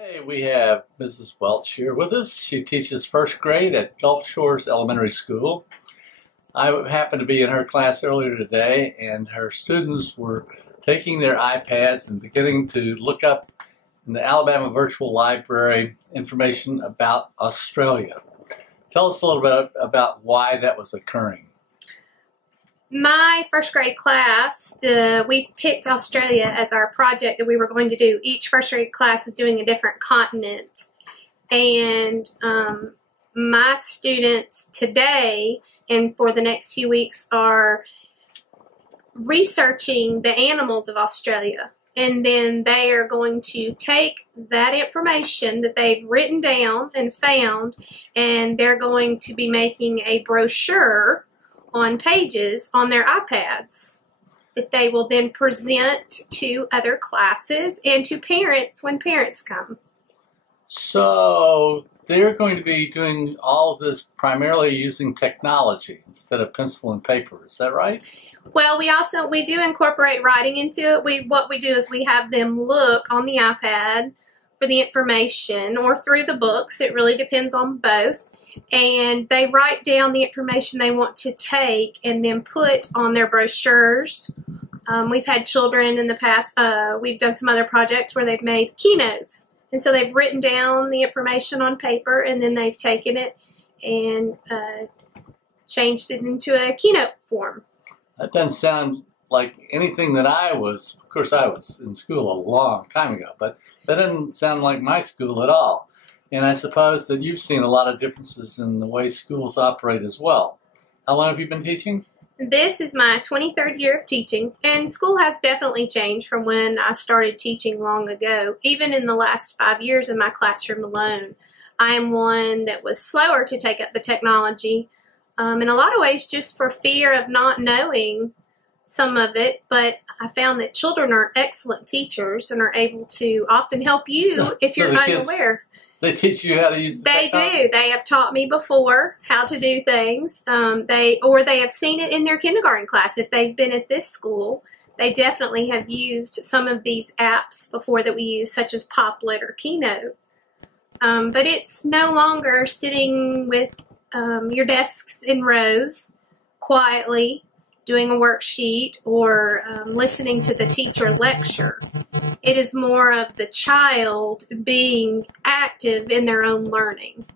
Today we have Mrs. Welch here with us. She teaches first grade at Gulf Shores Elementary School. I happened to be in her class earlier today, and her students were taking their iPads and beginning to look up in the Alabama Virtual Library information about Australia. Tell us a little bit about why that was occurring. My first grade class, we picked Australia as our project that we were going to do. Each first grade class is doing a different continent. And my students today and for the next few weeks are researching the animals of Australia. And then they are going to take that information that they've written down and found, and they're going to be making a brochure on pages on their iPads that they will then present to other classes and to parents when parents come. So they're going to be doing all of this primarily using technology instead of pencil and paper. Is that right? Well, we do incorporate writing into it. What we do is we have them look on the iPad for the information or through the books. It really depends on both. And they write down the information they want to take and then put on their brochures. We've had children in the past, we've done some other projects where they've made keynotes. And so they've written down the information on paper, and then they've taken it and changed it into a keynote form. That doesn't sound like anything that of course I was in school a long time ago, but that doesn't sound like my school at all. And I suppose that you've seen a lot of differences in the way schools operate as well. How long have you been teaching? This is my 23rd year of teaching, and school has definitely changed from when I started teaching long ago. Even in the last 5 years in my classroom alone, I am one that was slower to take up the technology, in a lot of ways just for fear of not knowing some of it, but I found that children are excellent teachers and are able to often help you if you're unaware. They teach you how to use the technology? They do. They have taught me before how to do things. They have seen it in their kindergarten class. If they've been at this school, they definitely have used some of these apps before that we use, such as Poplet or Keynote. But it's no longer sitting with your desks in rows quietly doing a worksheet or listening to the teacher lecture. It is more of the child being active in their own learning.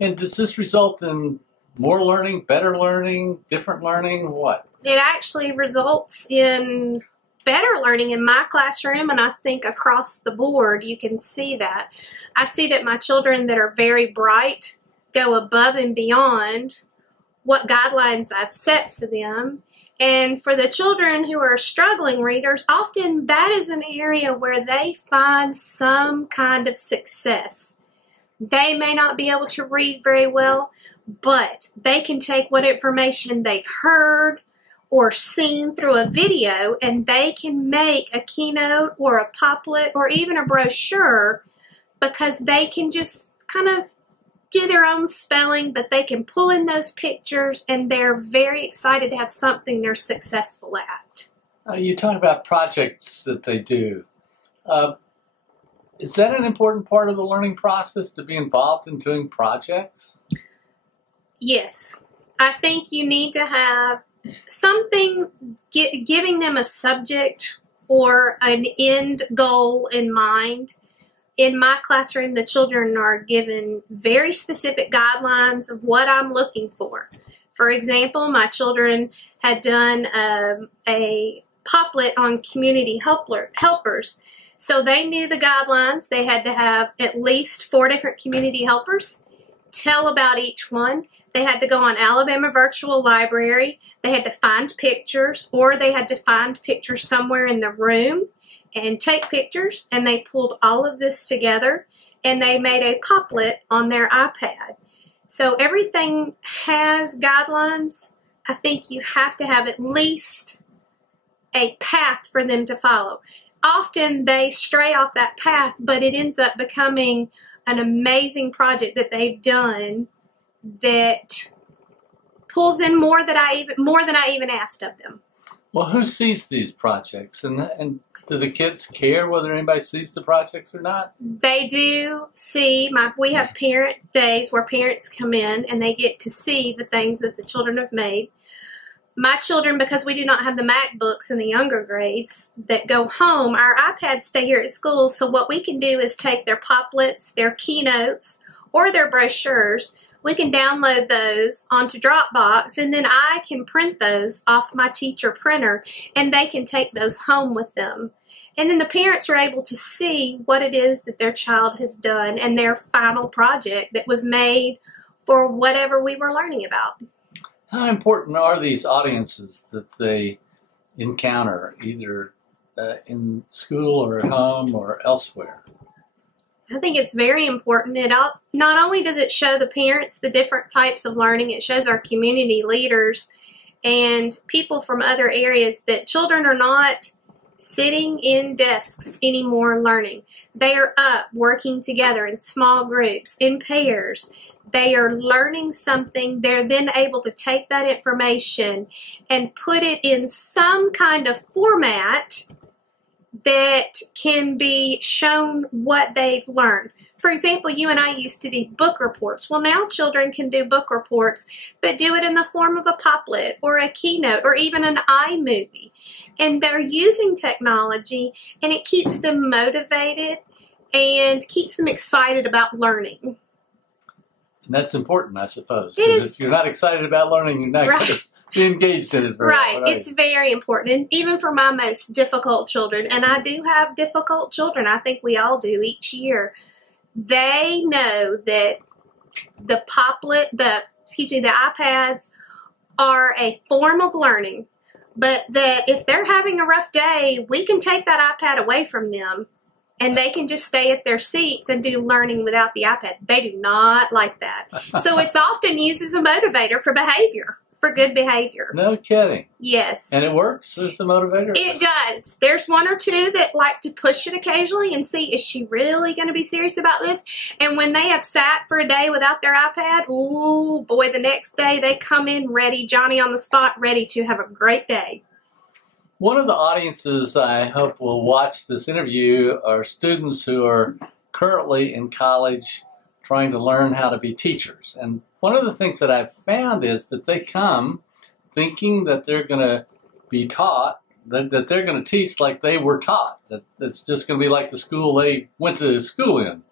And does this result in more learning, better learning, different learning, what? It actually results in better learning in my classroom, and I think across the board you can see that. I see that my children that are very bright go above and beyond what guidelines I've set for them. And for the children who are struggling readers, often that is an area where they find some kind of success. They may not be able to read very well, but they can take what information they've heard or seen through a video, and they can make a keynote or a Poplet or even a brochure because they can just kind of do their own spelling, but they can pull in those pictures, and they're very excited to have something they're successful at. You talk about projects that they do. Is that an important part of the learning process, to be involved in doing projects? Yes. I think you need to have something, giving them a subject or an end goal in mind. In my classroom, the children are given very specific guidelines of what I'm looking for. For example, my children had done a Poplet on community helpers. So they knew the guidelines. They had to have at least 4 different community helpers, tell about each one. They had to go on Alabama Virtual Library. They had to find pictures, or they had to find pictures somewhere in the room and take pictures, and they pulled all of this together and they made a Poplet on their iPad. So everything has guidelines. I think you have to have at least a path for them to follow. Often they stray off that path, but it ends up becoming an amazing project that they've done that pulls in more than I even asked of them. Well, who sees these projects, and Do the kids care whether anybody sees the projects or not? They do see, we have parent days where parents come in and they get to see the things that the children have made. My children, because we do not have the MacBooks in the younger grades that go home, our iPads stay here at school, so what we can do is take their poplets, their keynotes, or their brochures. We can download those onto Dropbox, and then I can print those off my teacher printer, and they can take those home with them. And then the parents are able to see what it is that their child has done and their final project that was made for whatever we were learning about. How important are these audiences that they encounter, either in school or at home or elsewhere? I think it's very important. Not only does it show the parents the different types of learning, it shows our community leaders and people from other areas that children are not sitting in desks anymore learning. They are up working together in small groups, in pairs. They are learning something. They're then able to take that information and put it in some kind of format that can be shown what they've learned. For example, you and I used to do book reports. Well, now children can do book reports, but do it in the form of a poplet or a keynote or even an iMovie. And they're using technology, and it keeps them motivated and keeps them excited about learning. And that's important, I suppose. It is. If you're not excited about learning, you're not going to be engaged in it very well. Right. It's very important. And even for my most difficult children, and I do have difficult children, I think we all do each year, they know that the iPads are a form of learning, but that if they're having a rough day, we can take that iPad away from them and they can just stay at their seats and do learning without the iPad. They do not like that. So it's often used as a motivator for behavior, for good behavior. No kidding. Yes. And it works as a motivator? It does. There's one or two that like to push it occasionally and see, is she really going to be serious about this? And when they have sat for a day without their iPad, ooh, boy, the next day they come in ready, Johnny on the spot, ready to have a great day. One of the audiences I hope will watch this interview are students who are currently in college trying to learn how to be teachers. And one of the things that I've found is that they come thinking that they're going to be taught, that they're going to teach like they were taught, that it's just going to be like the school they went to school in.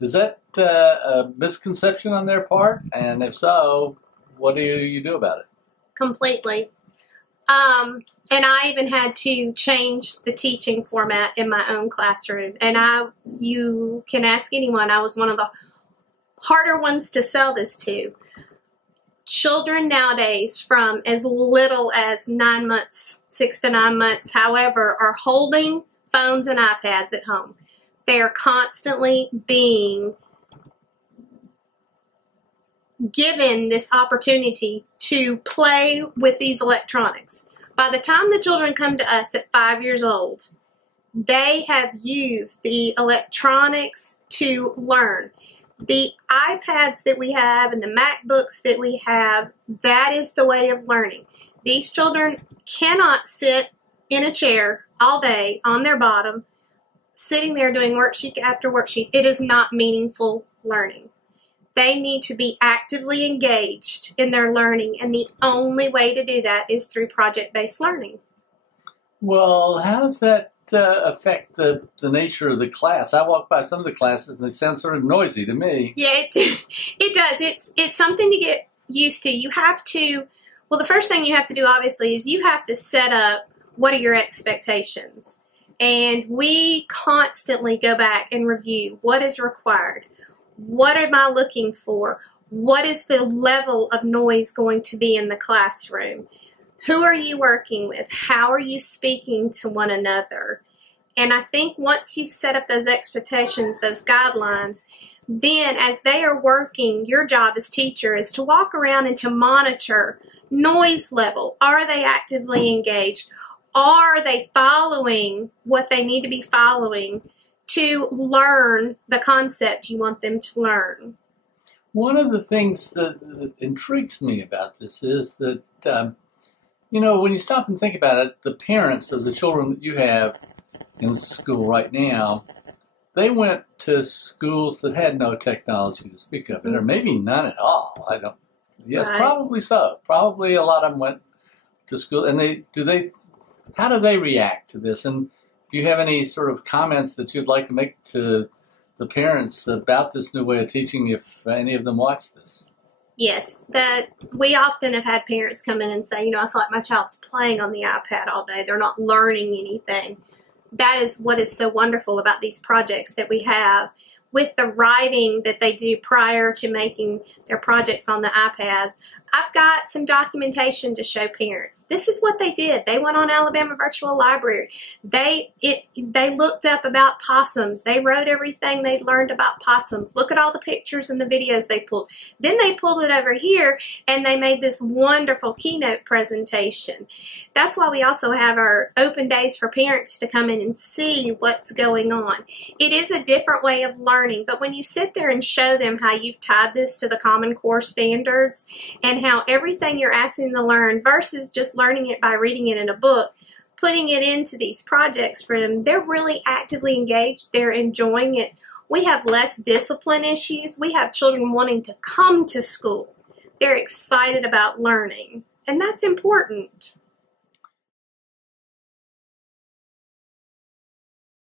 Is that a misconception on their part? And if so, what do you do about it? Completely. And I even had to change the teaching format in my own classroom. And you can ask anyone, I was one of the harder ones to sell this to. Children nowadays from as little as 9 months, 6 to 9 months, however, are holding phones and iPads at home. They are constantly being given this opportunity to play with these electronics. By the time the children come to us at 5 years old, they have used the electronics to learn. The iPads that we have and the MacBooks that we have, that is the way of learning. These children cannot sit in a chair all day on their bottom, sitting there doing worksheet after worksheet. It is not meaningful learning. They need to be actively engaged in their learning, and the only way to do that is through project-based learning. Well, how does that affect the nature of the class? I walk by some of the classes and they sound sort of noisy to me. Yeah, it does. It's something to get used to. You have to, well, the first thing you have to do, obviously, is you have to set up what are your expectations. And we constantly go back and review what is required. What am I looking for? What is the level of noise going to be in the classroom? Who are you working with? How are you speaking to one another? And I think once you've set up those expectations, those guidelines, then as they are working, your job as teacher is to walk around and to monitor noise level. Are they actively engaged? Are they following what they need to be following to learn the concept you want them to learn? One of the things that intrigues me about this is that, when you stop and think about it, the parents of the children that you have in school right now, they went to schools that had no technology to speak of, or maybe none at all. I don't. Yes, Right. probably so. Probably a lot of them went to school, and how do they react to this? And do you have any sort of comments that you'd like to make to the parents about this new way of teaching if any of them watch this? Yes, that we often have had parents come in and say, I feel like my child's playing on the iPad all day. They're not learning anything. That is what is so wonderful about these projects that we have. With the writing that they do prior to making their projects on the iPads, I've got some documentation to show parents. This is what they did. They went on Alabama Virtual Library. They looked up about possums. They wrote everything they learned about possums. Look at all the pictures and the videos they pulled. Then they pulled it over here and they made this wonderful keynote presentation. That's why we also have our open days for parents to come in and see what's going on. It is a different way of learning, but when you sit there and show them how you've tied this to the Common Core standards and how everything you're asking them to learn versus just learning it by reading it in a book, putting it into these projects for them, they're really actively engaged. They're enjoying it. We have less discipline issues. We have children wanting to come to school. They're excited about learning, and that's important.